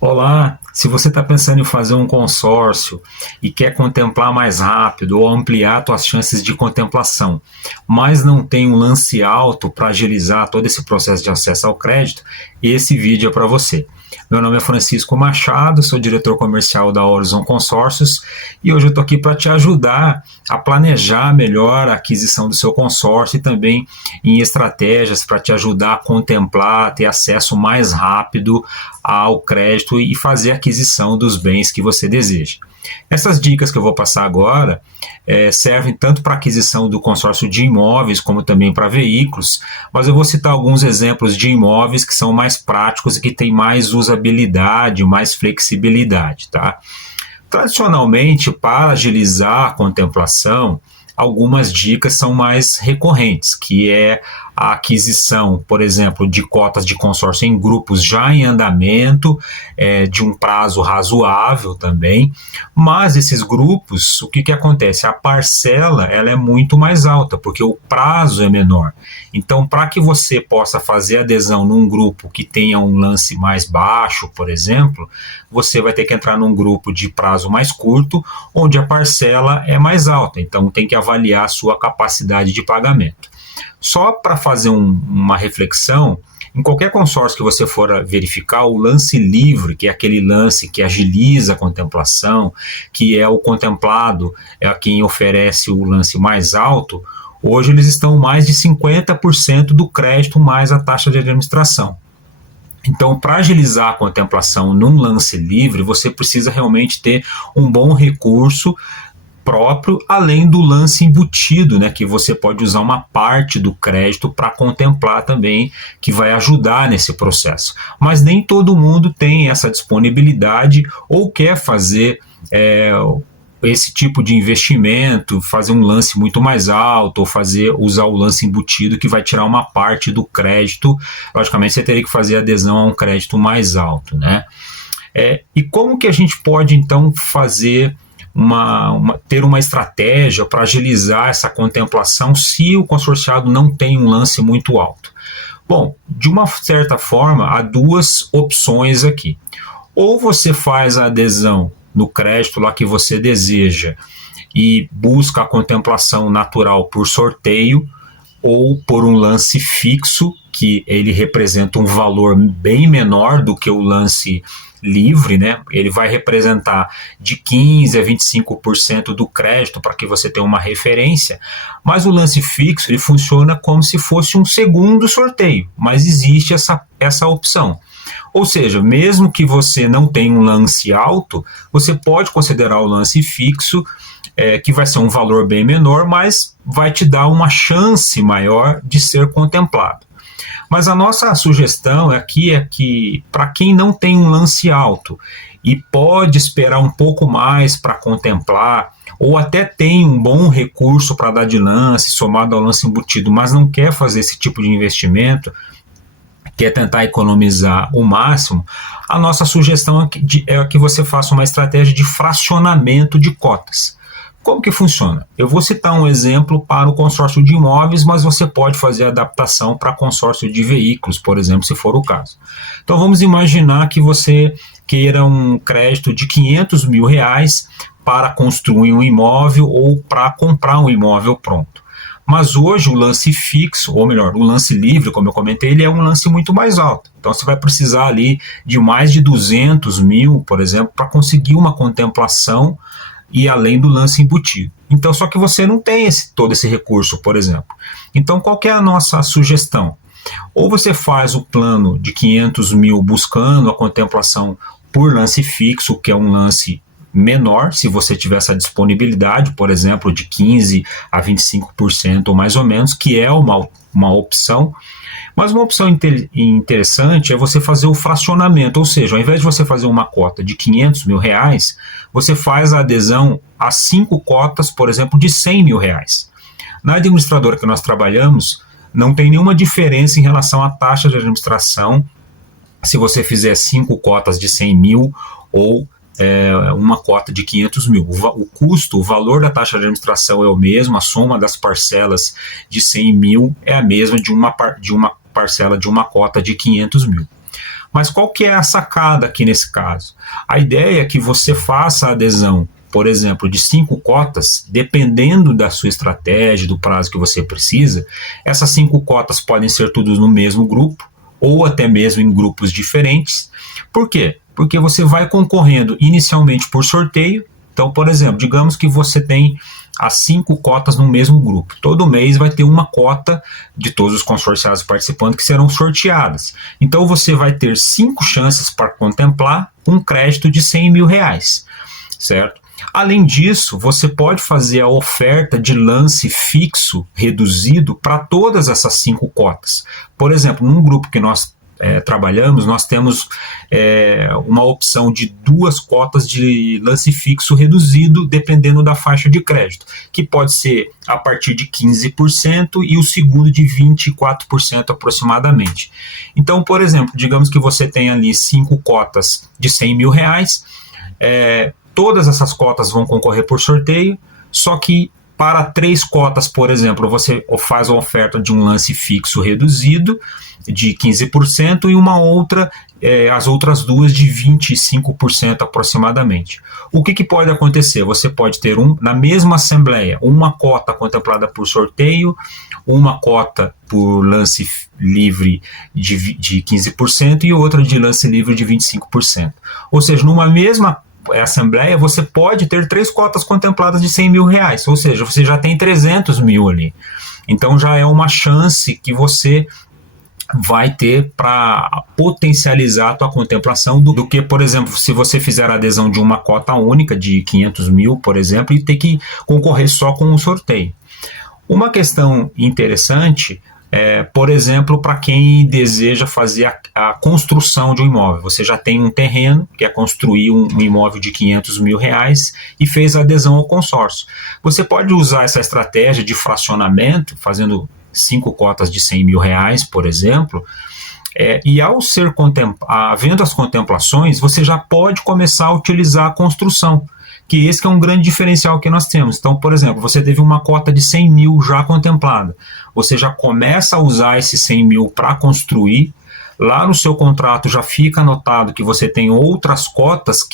Olá, se você está pensando em fazer um consórcio e quer contemplar mais rápido ou ampliar suas chances de contemplação, mas não tem um lance alto para agilizar todo esse processo de acesso ao crédito, esse vídeo é para você. Meu nome é Francisco Machado, sou diretor comercial da Horizon Consórcios e hoje eu estou aqui para te ajudar a planejar melhor a aquisição do seu consórcio e também em estratégias para te ajudar a contemplar, ter acesso mais rápido ao crédito e fazer a aquisição dos bens que você deseja. Essas dicas que eu vou passar agora servem tanto para aquisição do consórcio de imóveis como também para veículos, mas eu vou citar alguns exemplos de imóveis que são mais práticos e que têm mais usabilidade, mais flexibilidade, tá? Tradicionalmente, para agilizar a contemplação, algumas dicas são mais recorrentes, que é a aquisição, por exemplo, de cotas de consórcio em grupos já em andamento, de um prazo razoável também, mas esses grupos, o que acontece? A parcela ela é muito mais alta, porque o prazo é menor. Então, para que você possa fazer adesão num grupo que tenha um lance mais baixo, por exemplo, você vai ter que entrar num grupo de prazo mais curto, onde a parcela é mais alta, então tem que avaliar a sua capacidade de pagamento. Só para fazer uma reflexão, em qualquer consórcio que você for verificar, o lance livre, que é aquele lance que agiliza a contemplação, que é o contemplado, é quem oferece o lance mais alto, hoje eles estão mais de 50% do crédito mais a taxa de administração. Então, para agilizar a contemplação num lance livre, você precisa realmente ter um bom recurso próprio, além do lance embutido, né, que você pode usar uma parte do crédito para contemplar também, que vai ajudar nesse processo. Mas nem todo mundo tem essa disponibilidade ou quer fazer esse tipo de investimento, fazer um lance muito mais alto, ou usar o lance embutido, que vai tirar uma parte do crédito. Logicamente, você teria que fazer adesão a um crédito mais alto, né? E como que a gente pode, então, fazer ter uma estratégia para agilizar essa contemplação se o consorciado não tem um lance muito alto? Bom, de uma certa forma, há duas opções aqui. Ou você faz a adesão no crédito lá que você deseja e busca a contemplação natural por sorteio, ou por um lance fixo, que ele representa um valor bem menor do que o lance livre, né? Ele vai representar de 15% a 25% do crédito para que você tenha uma referência, mas o lance fixo ele funciona como se fosse um segundo sorteio, mas existe essa opção. Ou seja, mesmo que você não tenha um lance alto, você pode considerar o lance fixo, que vai ser um valor bem menor, mas vai te dar uma chance maior de ser contemplado. Mas a nossa sugestão aqui é que, para quem não tem um lance alto e pode esperar um pouco mais para contemplar, ou até tem um bom recurso para dar de lance, somado ao lance embutido, mas não quer fazer esse tipo de investimento, quer tentar economizar o máximo, a nossa sugestão é que você faça uma estratégia de fracionamento de cotas. Como que funciona? Eu vou citar um exemplo para o consórcio de imóveis, mas você pode fazer adaptação para consórcio de veículos, por exemplo, se for o caso. Então vamos imaginar que você queira um crédito de R$500 mil para construir um imóvel ou para comprar um imóvel pronto. Mas hoje o lance fixo, ou melhor, o lance livre, como eu comentei, ele é um lance muito mais alto. Então você vai precisar ali de mais de 200 mil, por exemplo, para conseguir uma contemplação e além do lance embutido. Então, só que você não tem todo esse recurso, por exemplo. Então, qual que é a nossa sugestão? Ou você faz o plano de 500 mil buscando a contemplação por lance fixo, que é um lance menor, se você tiver essa disponibilidade, por exemplo, de 15% a 25% ou mais ou menos, que é uma opção. Mas uma opção interessante é você fazer o fracionamento, ou seja, ao invés de você fazer uma cota de R$500 mil, você faz a adesão a 5 cotas, por exemplo, de R$100 mil. Na administradora que nós trabalhamos, não tem nenhuma diferença em relação à taxa de administração se você fizer 5 cotas de 100 mil ou uma cota de 500 mil. O custo, o valor da taxa de administração é o mesmo, a soma das parcelas de 100 mil é a mesma de uma parcela de uma cota de 500 mil. Mas qual que é a sacada aqui nesse caso? A ideia é que você faça a adesão, por exemplo, de 5 cotas, dependendo da sua estratégia, do prazo que você precisa. Essas 5 cotas podem ser todas no mesmo grupo, ou até mesmo em grupos diferentes. Por quê? Porque você vai concorrendo inicialmente por sorteio. Então, por exemplo, digamos que você tem as 5 cotas no mesmo grupo. Todo mês vai ter uma cota de todos os consorciados participando que serão sorteadas. Então, você vai ter 5 chances para contemplar um crédito de R$100.000, certo? Além disso, você pode fazer a oferta de lance fixo reduzido para todas essas 5 cotas. Por exemplo, num grupo que nós trabalhamos, nós temos uma opção de 2 cotas de lance fixo reduzido, dependendo da faixa de crédito, que pode ser a partir de 15% e o segundo de 24% aproximadamente. Então, por exemplo, digamos que você tem ali 5 cotas de R$100.000, todas essas cotas vão concorrer por sorteio, só que para 3 cotas, por exemplo, você faz a oferta de um lance fixo reduzido de 15% e uma outra, as outras duas de 25% aproximadamente. O que pode acontecer? Você pode ter na mesma assembleia uma cota contemplada por sorteio, uma cota por lance livre de 15% e outra de lance livre de 25%. Ou seja, numa mesma assembleia, você pode ter 3 cotas contempladas de R$100.000, ou seja, você já tem 300 mil ali. Então já é uma chance que você vai ter para potencializar a tua contemplação do que, por exemplo, se você fizer a adesão de uma cota única de 500 mil, por exemplo, e ter que concorrer só com um sorteio. Uma questão interessante por exemplo, para quem deseja fazer a construção de um imóvel. Você já tem um terreno, quer construir um imóvel de R$500.000 e fez a adesão ao consórcio. Você pode usar essa estratégia de fracionamento, fazendo 5 cotas de R$100.000, por exemplo, e ao ser havendo as contemplações, você já pode começar a utilizar a construção, que esse que é um grande diferencial que nós temos. Então, por exemplo, você teve uma cota de 100 mil já contemplada, você já começa a usar esses 100 mil para construir. Lá no seu contrato já fica anotado que você tem outras cotas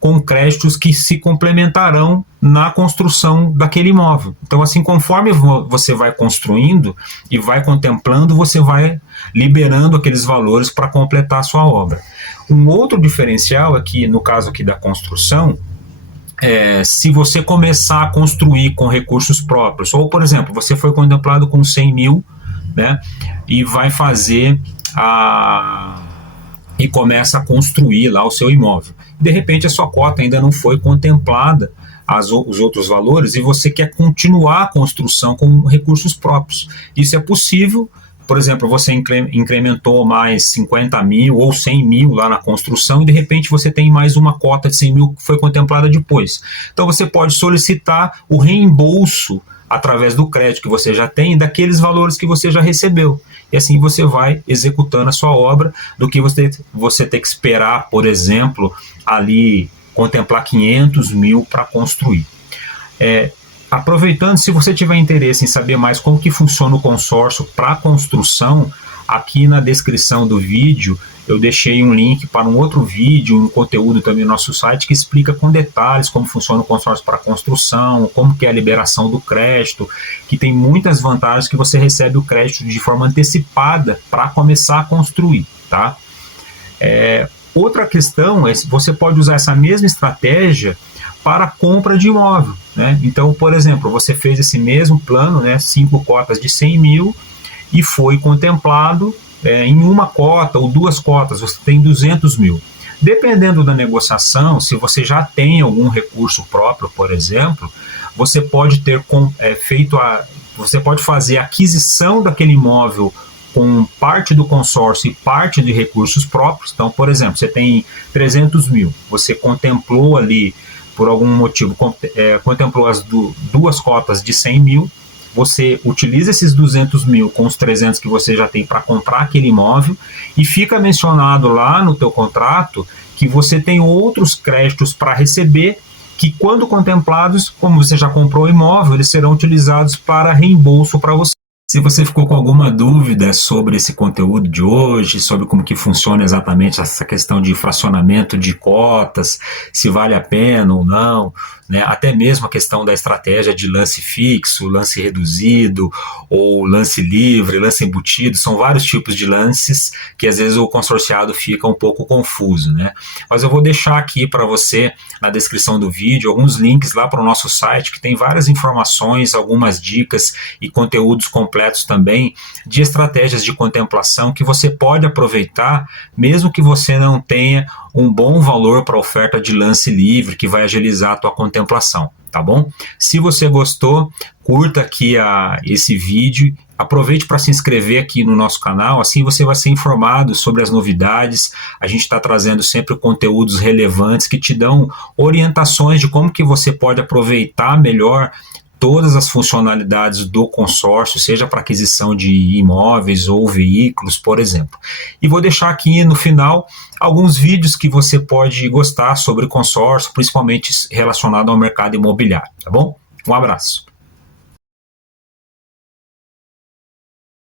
com créditos que se complementarão na construção daquele imóvel. Então, assim, conforme você vai construindo e vai contemplando, você vai liberando aqueles valores para completar a sua obra. Um outro diferencial aqui, no caso aqui da construção, se você começar a construir com recursos próprios, ou, por exemplo, você foi contemplado com 100 mil, né, e vai fazer e começa a construir lá o seu imóvel. De repente, a sua cota ainda não foi contemplada, os outros valores, e você quer continuar a construção com recursos próprios. Isso é possível. Por exemplo, você incrementou mais 50 mil ou 100 mil lá na construção e de repente você tem mais uma cota de 100 mil que foi contemplada depois. Então você pode solicitar o reembolso através do crédito que você já tem daqueles valores que você já recebeu. E assim você vai executando a sua obra, do que você ter que esperar, por exemplo, ali contemplar 500 mil para construir. Aproveitando, se você tiver interesse em saber mais como que funciona o consórcio para construção, aqui na descrição do vídeo eu deixei um link para um outro vídeo, um conteúdo também no nosso site que explica com detalhes como funciona o consórcio para construção, como que é a liberação do crédito, que tem muitas vantagens, que você recebe o crédito de forma antecipada para começar a construir, tá? Outra questão é se você pode usar essa mesma estratégia para a compra de imóvel, né? Então, por exemplo, você fez esse mesmo plano, né, 5 cotas de 100 mil e foi contemplado em uma cota ou 2 cotas, você tem 200 mil. Dependendo da negociação, se você já tem algum recurso próprio, por exemplo, você pode ter você pode fazer a aquisição daquele imóvel com parte do consórcio e parte de recursos próprios. Então, por exemplo, você tem 300 mil, você contemplou ali, por algum motivo, contemplou as 2 cotas de 100 mil, você utiliza esses 200 mil com os 300 que você já tem para comprar aquele imóvel e fica mencionado lá no teu contrato que você tem outros créditos para receber, que quando contemplados, como você já comprou o imóvel, eles serão utilizados para reembolso para você. Se você ficou com alguma dúvida sobre esse conteúdo de hoje, sobre como que funciona exatamente essa questão de fracionamento de cotas, se vale a pena ou não, né? Até mesmo a questão da estratégia de lance fixo, lance reduzido, ou lance livre, lance embutido, são vários tipos de lances que às vezes o consorciado fica um pouco confuso, né? Mas eu vou deixar aqui para você, na descrição do vídeo, alguns links lá para o nosso site, que tem várias informações, algumas dicas e conteúdos completos também de estratégias de contemplação que você pode aproveitar, mesmo que você não tenha um bom valor para oferta de lance livre, que vai agilizar a tua contemplação, tá bom? Se você gostou, curta aqui esse vídeo, aproveite para se inscrever aqui no nosso canal, assim você vai ser informado sobre as novidades. A gente está trazendo sempre conteúdos relevantes que te dão orientações de como que você pode aproveitar melhor todas as funcionalidades do consórcio, seja para aquisição de imóveis ou veículos, por exemplo. E vou deixar aqui no final alguns vídeos que você pode gostar sobre consórcio, principalmente relacionado ao mercado imobiliário, tá bom? Um abraço.